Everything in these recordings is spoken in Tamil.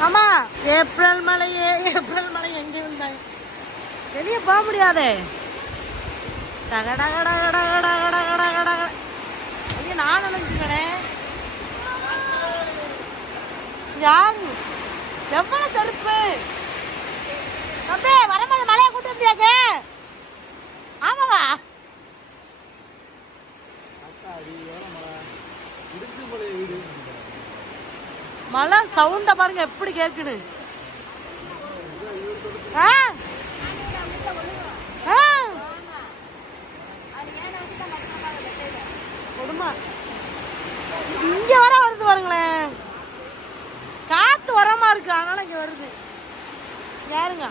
ஆமா ஏப்ரல் மலையே ஏப்ரல் மலை எங்கே இருந்தாங்க வெளியே போக முடியாதே. டகடகடகடகடகடகடகட. ஐயோ நான் நினைச்சுக்கடே யாரு? எவ்வளவு செருப்பு? தம்பி வரும்போது மலையை கூட்டு மழை சவுண்ட பாருங்க எப்படி கேக்குது? ஆ? ஆ? இங்க வர வருது பாருங்களேன். காத்து வரமா இருக்கு அதனால இங்க வருது. யாருங்க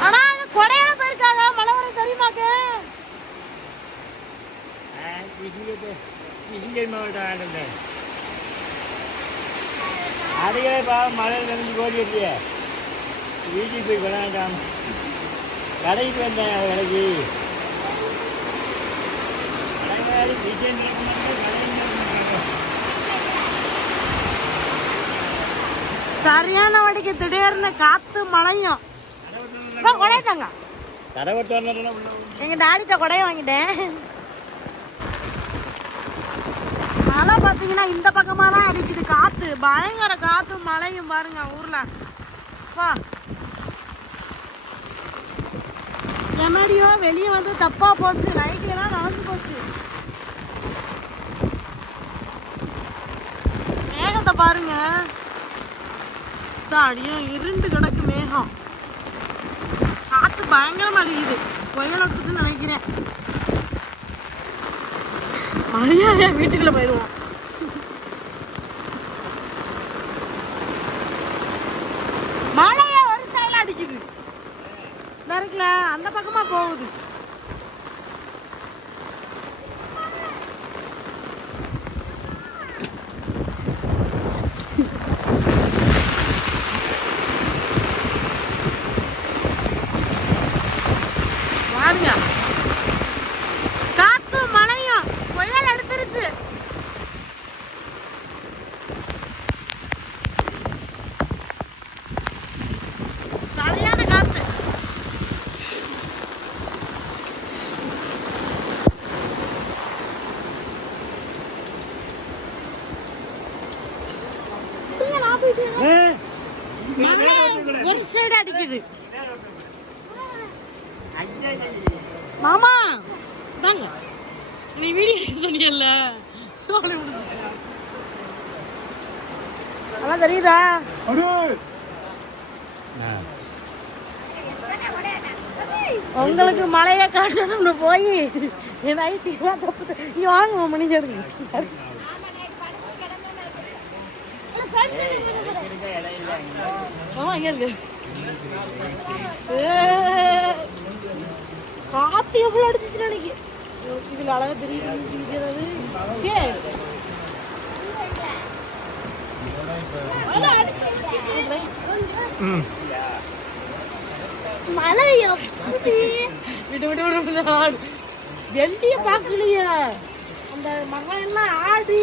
ஆனா அங்க கொடையால போயிருக்காங்க மழை வர தெரியுமாக்க கிருஷ்ணகிரி மாவட்டம் ஆனந்தன் அதையே பா மழையில் நினைஞ்சு ஓடி இல்லையே வீட்டுக்கு போய் கொண்டாண்டாம் கடைக்கு வந்தேன் கடைக்கு கடைக்காரி கிச்சன் சரியான வடிக்கு திடீர்னு காத்து மழையும். இப்ப கொடை தாங்க. தரவட்டு வந்தா எங்க டாடிட்ட கொடைய வாங்கிட்டேன். பார்த்தீங்கன்னா பாத்தீங்கன்னா இந்த பக்கமாக தான் அடிக்குது காற்று பயங்கர காற்றும் மழையும் பாருங்க ஊர்ல. அப்பா எமடியோ வெளியே வந்து தப்பா போச்சு. லைட்லாம் நடந்து போச்சு. மேகத்தை பாருங்க. அடியும் இருண்டு கிடக்கு மேகம். காற்று பயங்கரமா அடிக்குது. புயல் நினைக்கிறேன். மரியாதையா வீட்டுக்குள்ள போயிடுவோம் மழைய ஒரு சைடுல அடிக்குது இந்த இருக்குல்ல அந்த பக்கமா போகுது பாருங்க. காத்து மழையும் புயல் எடுத்துருச்சு சரியான காத்து. ஒரு சைடு அடிக்குது. மாமா தாங்க நீ வீடியோ சொன்னீங்கல்ல சோலை அதெல்லாம் தெரியுதா? உங்களுக்கு மழையை காட்டணும்னு போய் என் நைட்டு தப்பு நீ வாங்க மணிக்கு எடுங்க. ஆமா இங்க இருக்கு. காத்து எவ்வளவு அடிச்சிச்சு நினைக்க இதுல அழகா தெரியுது சிரிக்கிறது. ஏ. மழை எப்படி? விடு விடு விடு ஆடு. வெள்ளிய பார்க்கலையே. அந்த மகன் எல்லாம் ஆடி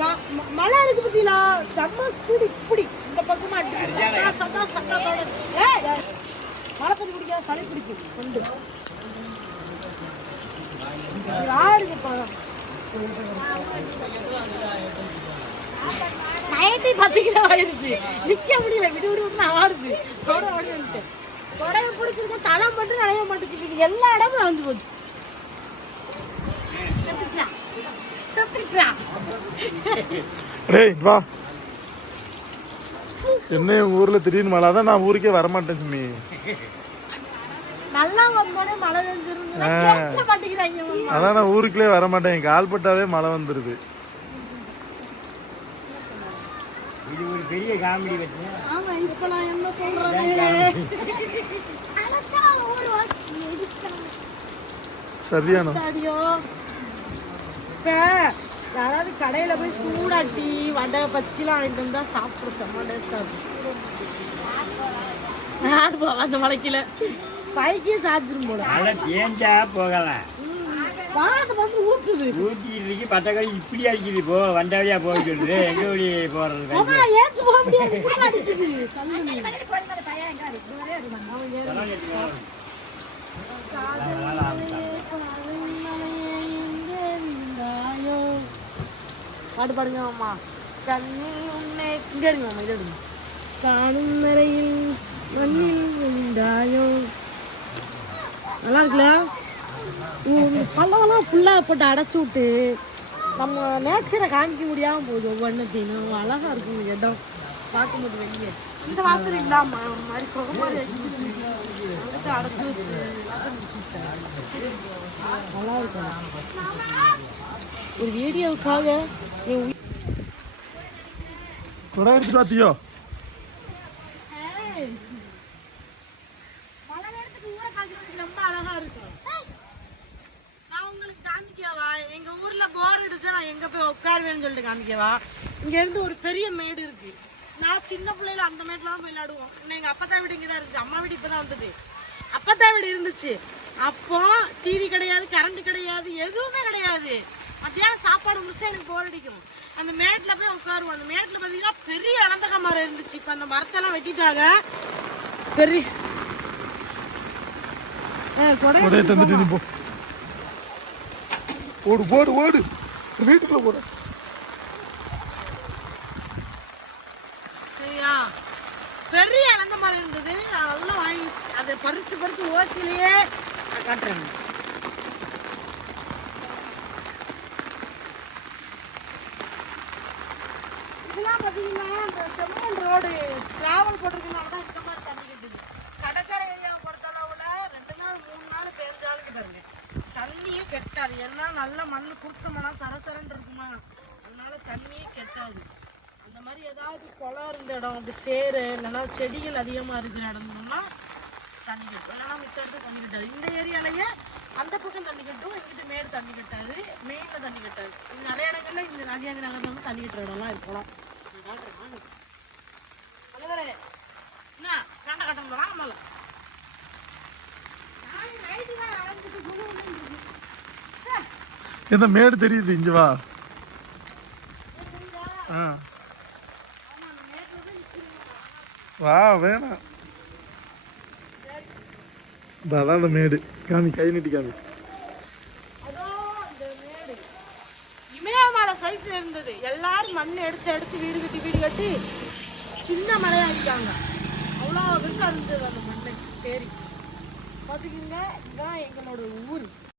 ம- மழை இருக்கு பத்தியா செம்ம ஸ்பீடு இப்படி. இந்த பக்கமா அடிக்குது சட்டா சட்டா சட்டத்தோட மழை தண்ணி குடிக்காத சளி பிடிக்கும். கொண்டு. ஆடுங்க பழம் நைட்டி பத்து கிலோ ஆயிடுச்சு. நிக்க முடியல விடு விடு ஆடுது தொட ஓடி வந்துட்டு கொடையை பிடிச்சிருக்கோம் தலை மட்டும் நனைய மாட்டேங்குது. எல்லா இடமும் வந்து போச்சு. டேய் வா. என்ன உங்க ஊர்ல திடீர்னு மழை அதான் நான் ஊருக்கே வரமாட்டேன் சுமி. நல்லா வந்தோடனே மழை பெஞ்சிருந்தா கேட்க மாட்டேங்கிறாங்க மாமா. அதான் நான் ஊருக்குள்ளே வரமாட்டேன் கால்பட்டாவே மழை வந்துருது. இது ஒரு பெரிய காமெடி வச்சு. ஆமா இப்ப நான் என்ன சொல்றது சரியானோ. யாராவது கடையில போய் சூடாட்டி வடை பச்சிலாம் வாங்கிட்டு வந்தா சாப்பிட செம்ம டேஸ்டா இருக்கும். அந்த மலைக்கில? பைக்கே சார்ஜரும் போட மழை தேஞ்சா போகலாம் வானத்தை பார்த்து ஊத்துது. ஊற்றிட்டு இருக்கு பத்தக்காளி இப்படி அடிக்குது. போ வந்த வழியா போக சொல்லுது. எங்க வழி போறது கை அம்மா ஏத்து போக முடியாது. பாட்டு பாடுங்க அம்மா. கண்ணி உன்னை இங்க இருங்க அம்மா. இதை காணும் நிறையில் மண்ணில் விழுந்தாயோ நல்லா இருக்குல்ல? பழம்லாம் ஃபுல்லாக போட்டு அடைச்சி விட்டு நம்ம நேச்சரை காமிக்க முடியாமல் போகுது ஒவ்வொன்றத்தையும் அழகாக இருக்கும் இந்த இடம். பார்க்கும்போது வெளியே. இந்த வாசல் இல்லாம ஒரு மாதிரி புகை மாதிரி வந்துட்டு அடைச்சி வச்சு நல்லா இருக்கும். ஒரு வீடியோவுக்காக என் உயிர் குடம் எடுத்துட்டு வாத்தியோ பல நேரத்துக்கு ஊரை பார்க்கறதுக்கு ரொம்ப அழகா இருக்கும் நான் உங்களுக்கு காமிக்கவா எங்க ஊர்ல போர் அடிச்சா நான் எங்க போய் உட்காருவேன்னு சொல்லிட்டு காமிக்கவா? இங்க இருந்து ஒரு பெரிய மேடு இருக்கு. நான் சின்ன பிள்ளையில அந்த மேட்ல தான் போய் விளையாடுவோம் இன்னும் எங்க அப்பத்தா வீடு இங்க தான் இருந்துச்சு. அம்மா வீடு இப்பதான் வந்தது. அப்பத்தா வீடு இருந்துச்சு. அப்போ டிவி கிடையாது கரண்ட் கிடையாது எதுவுமே கிடையாது. மத்தியானம் சாப்பாடு முடிச்சா எனக்கு போர் அடிக்கும். அந்த மேட்ல போய் உட்காருவோம். அந்த மேட்ல பாத்தீங்கன்னா பெரிய இளந்தக மரம் இருந்துச்சு. இப்ப அந்த மரத்தெல்லாம் வெட்டிட்டாங்க. பெரிய ஓடு ஓடு ஓடு. வீட்டுக்குள்ள போட பெரிய இழந்த மரம் இருந்தது அதெல்லாம் வாங்கி அதை பறிச்சு பறிச்சு ஓசிலேயே நான் காட்டுறேன். இதெல்லாம் பார்த்தீங்கன்னா இந்த செம்மன் ரோடு டிராவல் போட்டிருக்கனால தான் இந்த மாதிரி தண்ணி கட்டுது கடற்கரை ஏரியாவை பொறுத்தளவுல ரெண்டு நாள் மூணு நாள் பெஞ்சாலும் பாருங்க தண்ணியே கெட்டாது. ஏன்னா நல்ல மண் குறுக்க மணம் சரசரன்னு இருக்குமா? அதனால தண்ணியே கெட்டாது. அந்த மாதிரி ஏதாவது குளம் இருந்த இடம் அப்படி சேரு இல்லைன்னா செடிகள் அதிகமாக இருக்கிற இடம்னா தண்ணி கட்டும். இல்லைன்னா மித்த இடத்துக்கு தண்ணி கட்டாது. இந்த ஏரியாலேயே அந்த பக்கம் தண்ணி கட்டும் எங்கிட்ட மேடு தண்ணி கட்டாது மெயினில் தண்ணி கட்டாது. நிறைய இடங்கள்ல இந்த நதியாங்க நகரில் வந்து தண்ணி கட்டுற இடம்லாம் இருக்கலாம் என்ன? கண்ட கட்டம் போனா ஆமால இந்த மேடு தெரியுது இங்க வா. ஆ. வா வேணாம் அதான் அந்த மேடு. காமி கை நீட்டி காமி. இமயமலை சைஸ்ல இருந்தது. எல்லாரும் மண் எடுத்து எடுத்து வீடு கட்டி வீடு கட்டி சின்ன மலையாக்கிட்டாங்க அவ்வளோ பெருசா இருந்தது அந்த மண்ணு. தேரி. பார்த்துக்கிங்க இதுதான் எங்களோட ஊர்.